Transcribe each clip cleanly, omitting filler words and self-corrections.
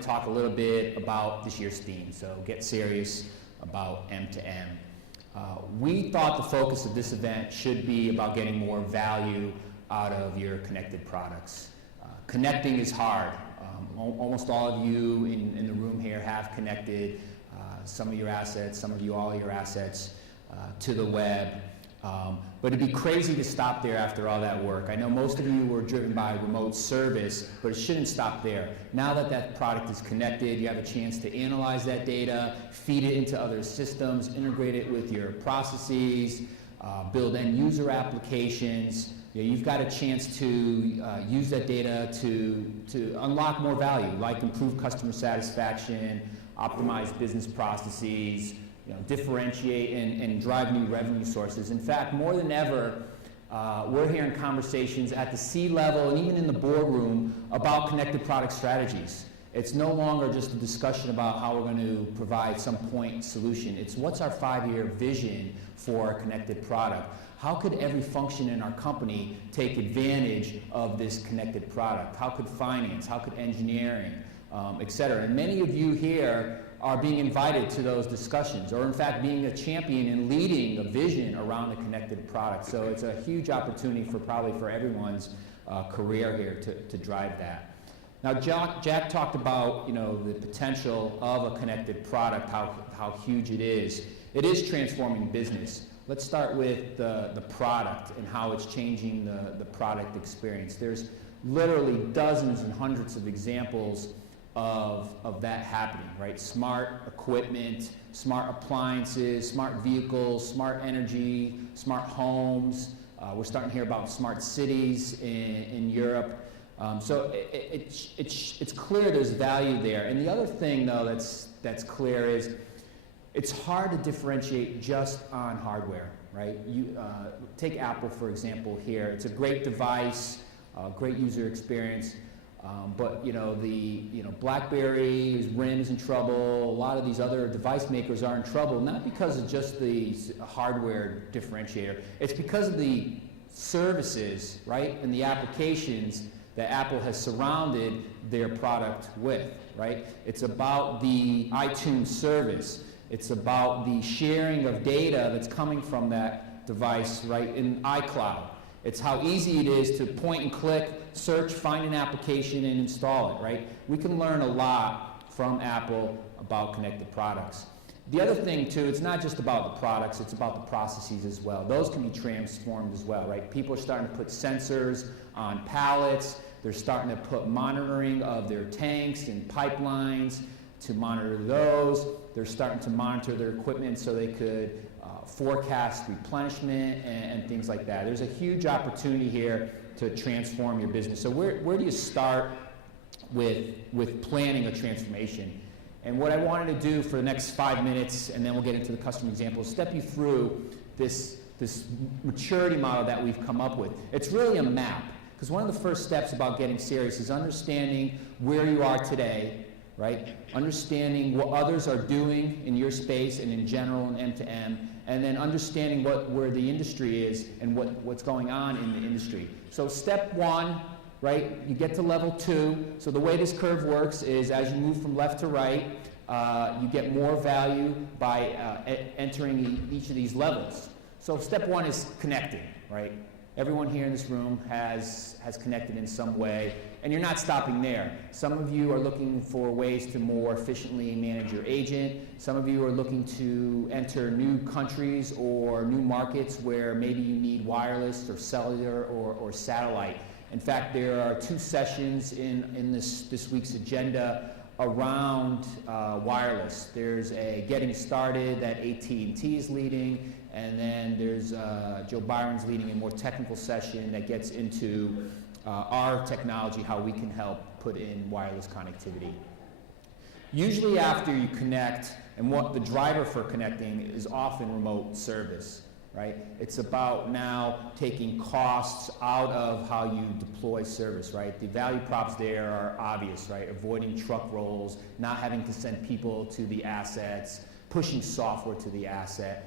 to talk a little bit about this year's theme, so get serious about M2M. We thought the focus of this event should be about getting more value out of your connected products. Connecting is hard. Almost all of you in the room here have connected some of your assets, some of you all your assets to the web. But it'd be crazy to stop there after all that work. I know most of you were driven by remote service, but it shouldn't stop there. Now that that product is connected, you have a chance to analyze that data, feed it into other systems, integrate it with your processes, build end user applications. You've got a chance to use that data to unlock more value, like improve customer satisfaction, optimize business processes, differentiate and drive new revenue sources. In fact, more than ever, we're hearing conversations at the C-level and even in the boardroom about connected product strategies. It's no longer just a discussion about how we're going to provide some point solution. It's what's our 5-year vision for a connected product? How could every function in our company take advantage of this connected product? How could finance, how could engineering, et cetera? And many of you here are being invited to those discussions, or in fact being a champion and leading a vision around the connected product. So it's a huge opportunity probably for everyone's career here to drive that. Now Jack talked about the potential of a connected product, how huge it is. It is transforming business. Let's start with the product and how it's changing the product experience. There's literally dozens and hundreds of examples of that happening, right? Smart equipment, smart appliances, smart vehicles, smart energy, smart homes. We're starting to hear about smart cities in Europe. So it's clear there's value there. And the other thing, though, that's clear is it's hard to differentiate just on hardware, right? You take Apple, for example, here. It's a great device, great user experience. But BlackBerry's RIM's in trouble. A lot of these other device makers are in trouble, not because of just the hardware differentiator. It's because of the services, right, and the applications that Apple has surrounded their product with, right? It's about the iTunes service. It's about the sharing of data that's coming from that device, right, in iCloud. It's how easy it is to point and click, search, find an application, and install it, right? We can learn a lot from Apple about connected products. The other thing, too, it's not just about the products, it's about the processes as well. Those can be transformed as well, right? People are starting to put sensors on pallets. They're starting to put monitoring of their tanks and pipelines to monitor those. They're starting to monitor their equipment so they could forecast replenishment and things like that. There's a huge opportunity here to transform your business. So where do you start with planning a transformation? And what I wanted to do for the next 5 minutes, and then we'll get into the customer example, is step you through this maturity model that we've come up with. It's really a map, because one of the first steps about getting serious is understanding where you are today, right? Understanding what others are doing in your space and in general in M2M, and then understanding where the industry is and what's going on in the industry. So step 1, right, you get to level 2. So the way this curve works is as you move from left to right, you get more value by entering each of these levels. So step 1 is connecting, right? Everyone here in this room has connected in some way, and you're not stopping there. Some of you are looking for ways to more efficiently manage your agent. Some of you are looking to enter new countries or new markets where maybe you need wireless or cellular or satellite. In fact, there are 2 sessions in this week's agenda around wireless. There's a getting started that AT&T is leading, and then there's Joe Byron's leading a more technical session that gets into our technology, how we can help put in wireless connectivity. Usually after you connect, and what the driver for connecting is often remote service, right? It's about now taking costs out of how you deploy service, right? The value props there are obvious, right? Avoiding truck rolls, not having to send people to the assets, pushing software to the asset.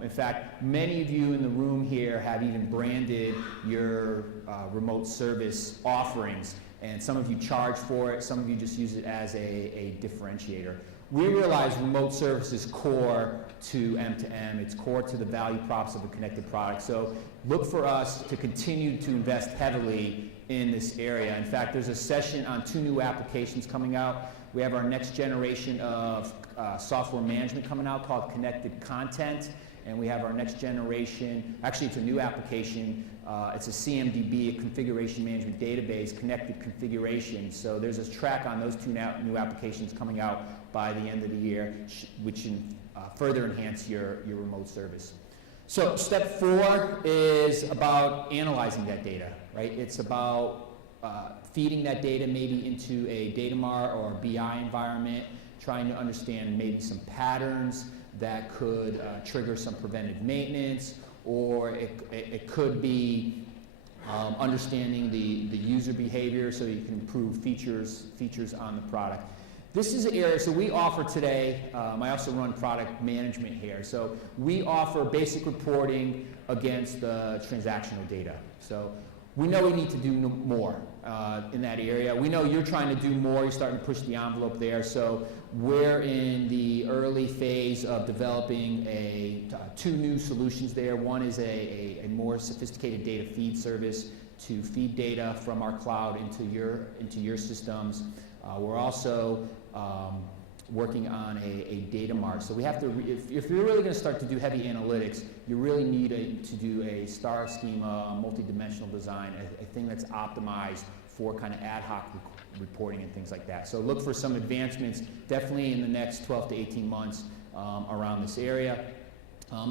In fact, many of you in the room here have even branded your remote service offerings and some of you charge for it, some of you just use it as a differentiator. We realize remote service is core to M2M. It's core to the value props of a connected product. So look for us to continue to invest heavily in this area. In fact, there's a session on 2 new applications coming out. We have our next generation of software management coming out called Connected Content. And we have our next generation, actually it's a new application, it's a CMDB, a configuration management database, connected configuration. So there's a track on those 2 new applications coming out by the end of the year, which can further enhance your remote service. So step 4 is about analyzing that data, right? It's about feeding that data maybe into a data mart or a BI environment, trying to understand maybe some patterns that could trigger some preventive maintenance, or it could be understanding the user behavior so you can improve features on the product. This is an area, so we offer today, I also run product management here, so we offer basic reporting against the transactional data. So we know we need to do more in that area. We know you're trying to do more, you're starting to push the envelope there, so we're in the early phase of developing 2 new solutions there. One is a more sophisticated data feed service to feed data from our cloud into your systems. We're also working on a data mart. So we have to, if you're really going to start to do heavy analytics, you really need to do a star schema, multi-dimensional design, a thing that's optimized for kind of ad hoc reporting and things like that. So look for some advancements definitely in the next 12 to 18 months around this area.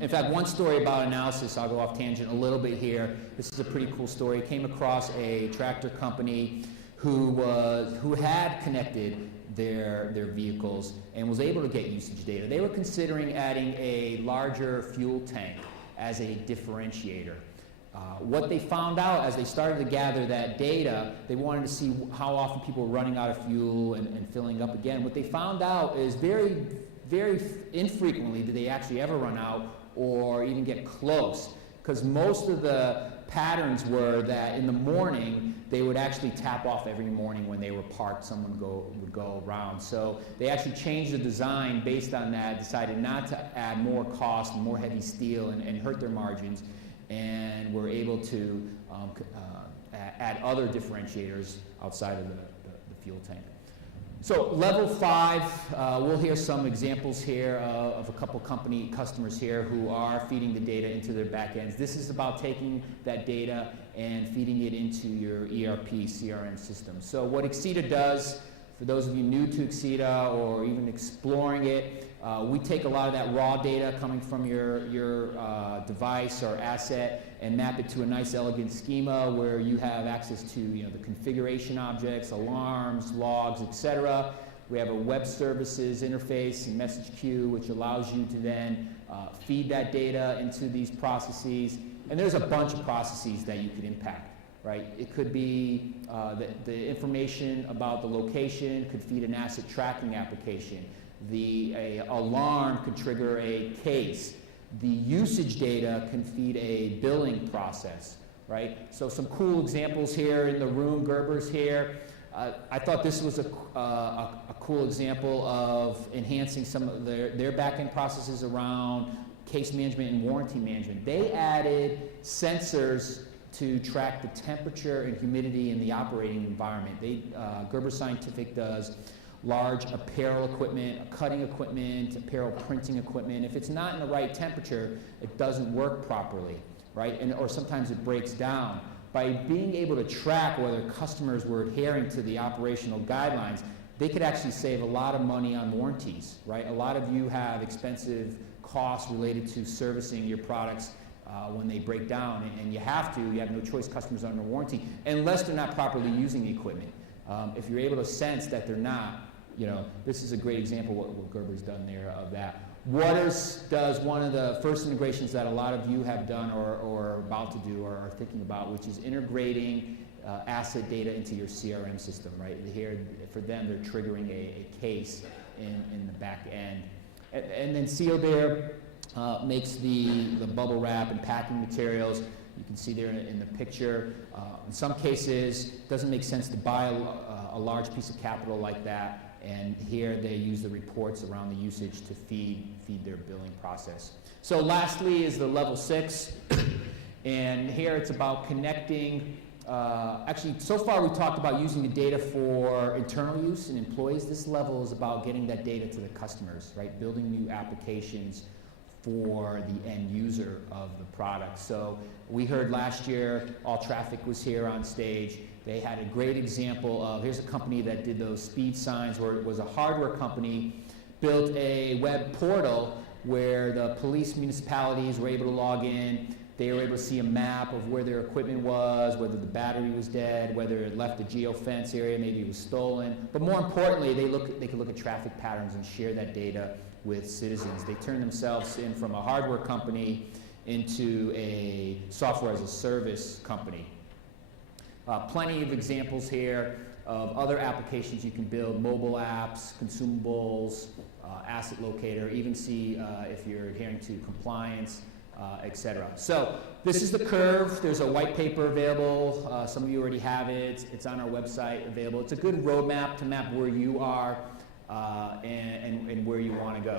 In fact, one story about analysis, I'll go off tangent a little bit here. This is a pretty cool story. Came across a tractor company who had connected their vehicles and was able to get usage data. They were considering adding a larger fuel tank as a differentiator. What they found out as they started to gather that data, they wanted to see how often people were running out of fuel and filling up again. What they found out is very, very infrequently did they actually ever run out or even get close, because most of the patterns were that in the morning they would actually tap off every morning when they were parked, someone would go around. So they actually changed the design based on that, decided not to add more cost and more heavy steel and hurt their margins, and were able to add other differentiators outside of the fuel tank. So level 5, we'll hear some examples here of a couple customers here who are feeding the data into their backends. This is about taking that data and feeding it into your ERP, CRM system. So what Axeda does, for those of you new to Axeda or even exploring it, we take a lot of that raw data coming from your device or asset and map it to a nice elegant schema where you have access to the configuration objects, alarms, logs, etc. We have a web services interface and message queue which allows you to then feed that data into these processes. And there's a bunch of processes that you could impact. Right? It could be the information about the location could feed an asset tracking application. The alarm could trigger a case. The usage data can feed a billing process, right? So some cool examples here in the room, Gerber's here. I thought this was a cool example of enhancing some of their back-end processes around case management and warranty management. They added sensors to track the temperature and humidity in the operating environment. Gerber Scientific does large apparel equipment, cutting equipment, apparel printing equipment. If it's not in the right temperature, it doesn't work properly, right? Or sometimes it breaks down. By being able to track whether customers were adhering to the operational guidelines, they could actually save a lot of money on warranties, right? A lot of you have expensive costs related to servicing your products when they break down, and you have no choice, customers are under warranty, unless they're not properly using the equipment. If you're able to sense that they're not, this is a great example what Gerber's done there of that. Waters does one of the first integrations that a lot of you have done or are about to do or are thinking about, which is integrating asset data into your CRM system, right? Here, for them, they're triggering a case in the back end. And then Sealed Air makes the bubble wrap and packing materials. You can see there in the picture. In some cases, it doesn't make sense to buy a large piece of capital like that, and here they use the reports around the usage to feed their billing process. So lastly is the level 6, and here it's about connecting. Actually, so far we talked about using the data for internal use and employees. This level is about getting that data to the customers, right? Building new applications for the end user of the product. So we heard last year, All Traffic was here on stage. They had a great example of, here's a company that did those speed signs, where it was a hardware company, built a web portal where the police municipalities were able to log in. They were able to see a map of where their equipment was, whether the battery was dead, whether it left a geofence area, maybe it was stolen. But more importantly, they could look at traffic patterns and share that data with citizens. They turned themselves in from a hardware company into a software as a service company. Plenty of examples here of other applications you can build, mobile apps, consumables, asset locator, even see if you're adhering to compliance, etc. So this is the curve. There's a white paper available. Some of you already have it. It's on our website available. It's a good roadmap to map where you are and where you want to go.